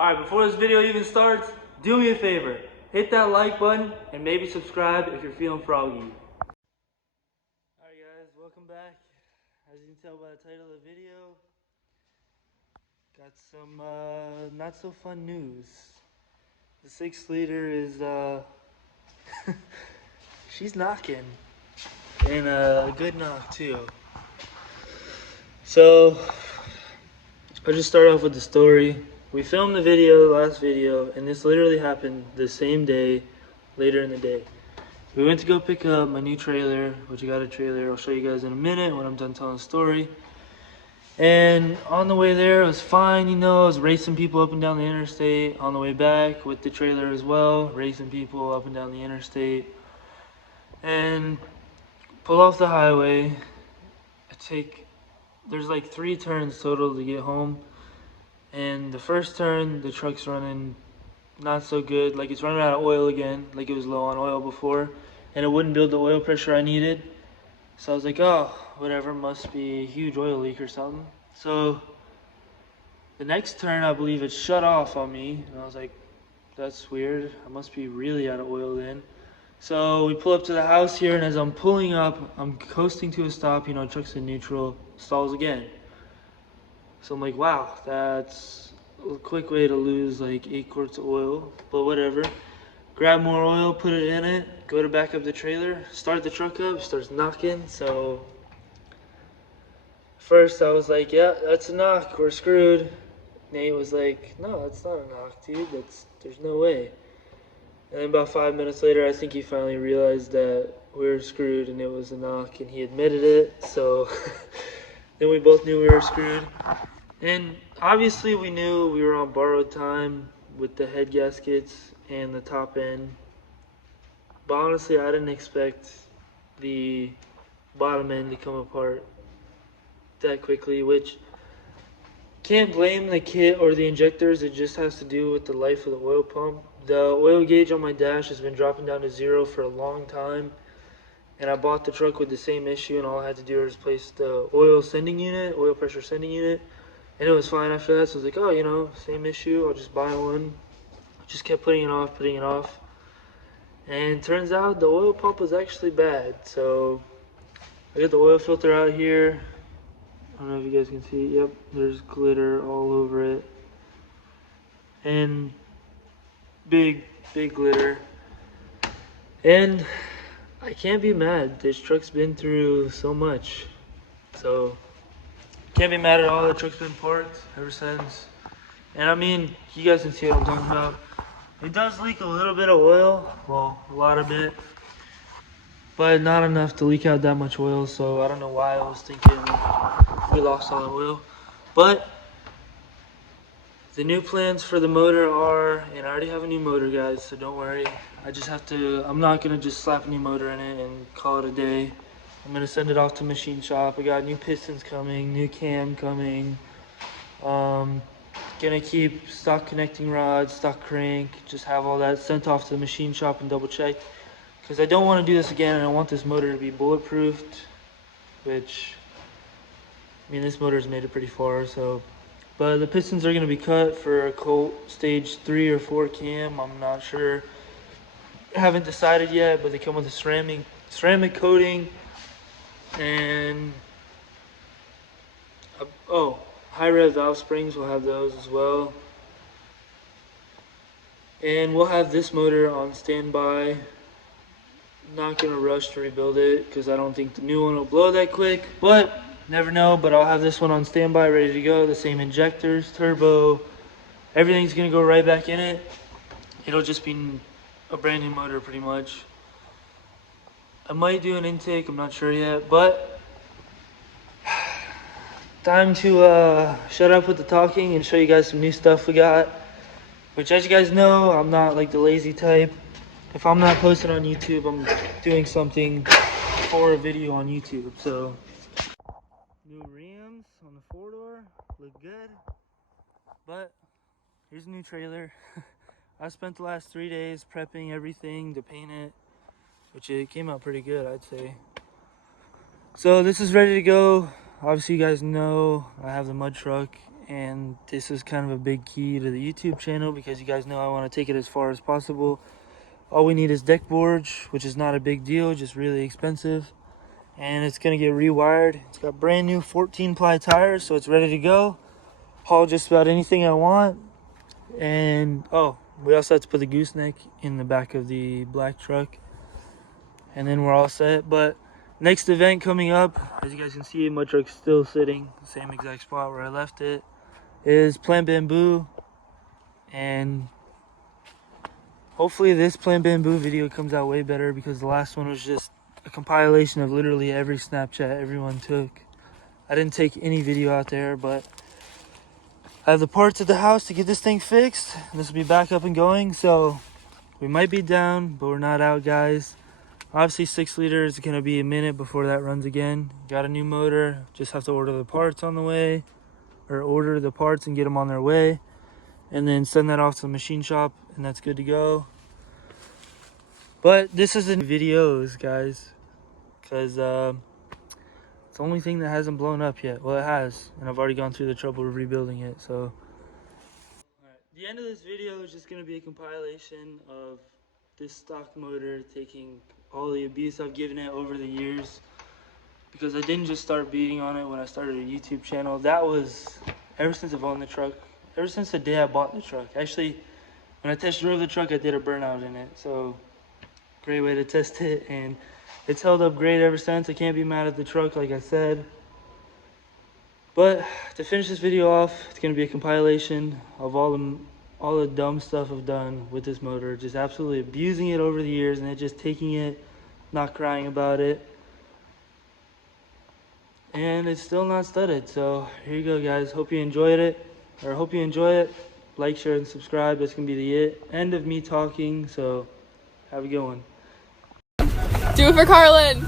Alright, before this video even starts, do me a favor. Hit that like button and maybe subscribe if you're feeling froggy. Alright guys, welcome back. As you can tell by the title of the video, got some not so fun news. The 6 liter is she's knocking. And a good knock too. So I'll just start off with the story. We filmed the video, last video, and this literally happened the same day, later in the day. We went to go pick up my new trailer, which I got a trailer. I'll show you guys in a minute when I'm done telling the story. And on the way there, it was fine, you know, I was racing people up and down the interstate. On the way back with the trailer as well, racing people up and down the interstate. And pull off the highway. There's like 3 turns total to get home. And the first turn, the truck's running not so good. Like it's running out of oil again, like it was low on oil before. And it wouldn't build the oil pressure I needed. So I was like, oh, whatever, must be a huge oil leak or something. So the next turn, I believe it shut off on me. And I was like, that's weird. I must be really out of oil then. So we pull up to the house here, and as I'm pulling up, I'm coasting to a stop, you know, truck's in neutral, stalls again. So I'm like, wow, that's a quick way to lose like 8 quarts of oil, but whatever. Grab more oil, put it in it, go to back up the trailer, start the truck up, starts knocking. So first I was like, yeah, that's a knock, we're screwed. Nate was like, no, that's not a knock, dude, there's no way. And then about 5 minutes later, I think he finally realized that we were screwed and it was a knock, and he admitted it. So then we both knew we were screwed. And obviously we knew we were on borrowed time with the head gaskets and the top end. But honestly, I didn't expect the bottom end to come apart that quickly, which can't blame the kit or the injectors. It just has to do with the life of the oil pump. The oil gauge on my dash has been dropping down to 0 for a long time. And I bought the truck with the same issue, and all I had to do was replace the oil pressure sending unit. And it was fine after that, so I was like, oh, you know, same issue, I'll just buy one. Just kept putting it off. And turns out the oil pump was actually bad. So I got the oil filter out here. I don't know if you guys can see. Yep, there's glitter all over it. And big glitter. And I can't be mad. This truck's been through so much. So can't be mad at all. The truck's been parked ever since. And I mean, you guys can see what I'm talking about. It does leak a little bit of oil. Well, a lot of it. But not enough to leak out that much oil. So I don't know why I was thinking we lost all the oil. But the new plans for the motor are, and I already have a new motor, guys, so don't worry. I'm not going to just slap a new motor in it and call it a day. I'm going to send it off to machine shop. I got new pistons coming, new cam coming. Going to keep stock connecting rods, stock crank, just have all that sent off to the machine shop and double checked. Because I don't want to do this again, and I want this motor to be bulletproofed, which, I mean, this motor's made it pretty far, so. But the pistons are going to be cut for a Colt stage 3 or 4 cam. I'm not sure. I haven't decided yet, but they come with a ceramic coating. And high rev valve springs, we'll have those as well. And we'll have this motor on standby. Not gonna rush to rebuild it because I don't think the new one will blow that quick, but never know. But I'll have this one on standby, ready to go. The same injectors, turbo, everything's gonna go right back in it. It'll just be a brand new motor pretty much. I might do an intake, I'm not sure yet, but time to shut up with the talking and show you guys some new stuff we got. Which, as you guys know, I'm not like the lazy type. If I'm not posting on YouTube, I'm doing something for a video on YouTube. So new rims on the 4-door, look good. But here's a new trailer. I spent the last 3 days prepping everything to paint it, which it came out pretty good, I'd say. So this is ready to go. Obviously you guys know I have the mud truck, and this is kind of a big key to the YouTube channel because you guys know I want to take it as far as possible. All we need is deck boards, which is not a big deal, just really expensive. And it's gonna get rewired. It's got brand new 14 ply tires, so it's ready to go. Haul just about anything I want. And oh, we also have to put the gooseneck in the back of the black truck, and then we're all set. But next event coming up, as you guys can see, my truck's still sitting the same exact spot where I left it, is Plant Bamboo. And hopefully this Plant Bamboo video comes out way better, because the last one was just a compilation of literally every Snapchat everyone took. I didn't take any video out there, but I have the parts at the house to get this thing fixed. This will be back up and going, so we might be down, but we're not out, guys. Obviously 6 liters is gonna be a minute before that runs again. Got a new motor, just have to order the parts on the way, or order the parts and get them on their way, and then send that off to the machine shop, and that's good to go. But this isn't videos, guys, because it's the only thing that hasn't blown up yet. Well, it has, and I've already gone through the trouble of rebuilding it. So the end of this video is just going to be a compilation of this stock motor, taking all the abuse I've given it over the years, because I didn't just start beating on it when I started a YouTube channel. That was ever since I've owned the truck, ever since the day I bought the truck. Actually, when I test drove the truck, I did a burnout in it, so great way to test it, and it's held up great ever since. I can't be mad at the truck, like I said. But to finish this video off, it's going to be a compilation of all the dumb stuff I've done with this motor, just absolutely abusing it over the years, and then just taking it, not crying about it. And it's still not studded. So here you go, guys. Hope you enjoyed it, or hope you enjoy it. Like, share, and subscribe. That's going to be the end of me talking, so have a good one. Do it for Carlin. Do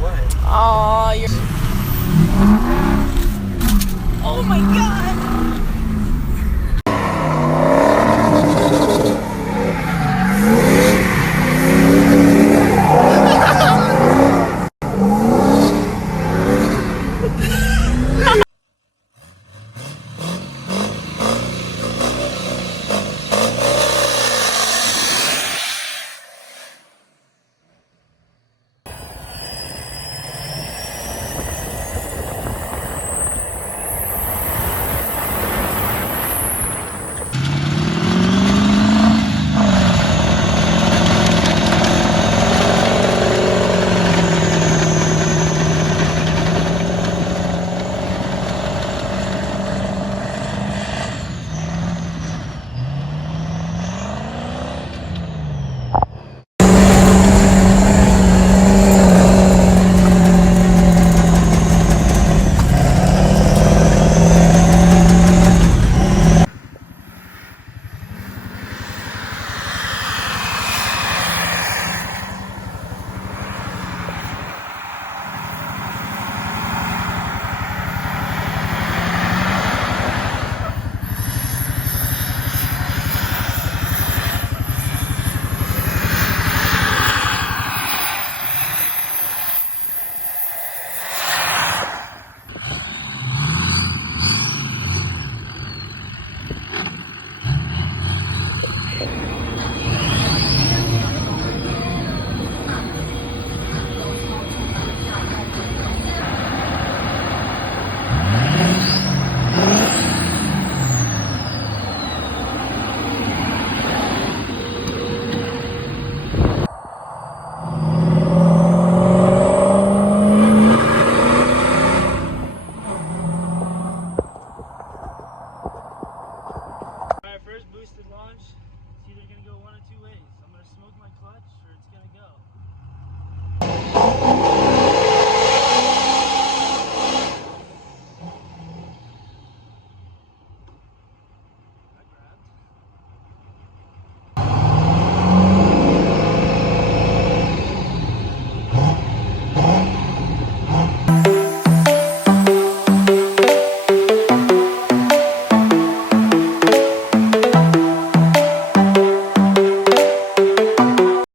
what? Aw, you're... Oh my god!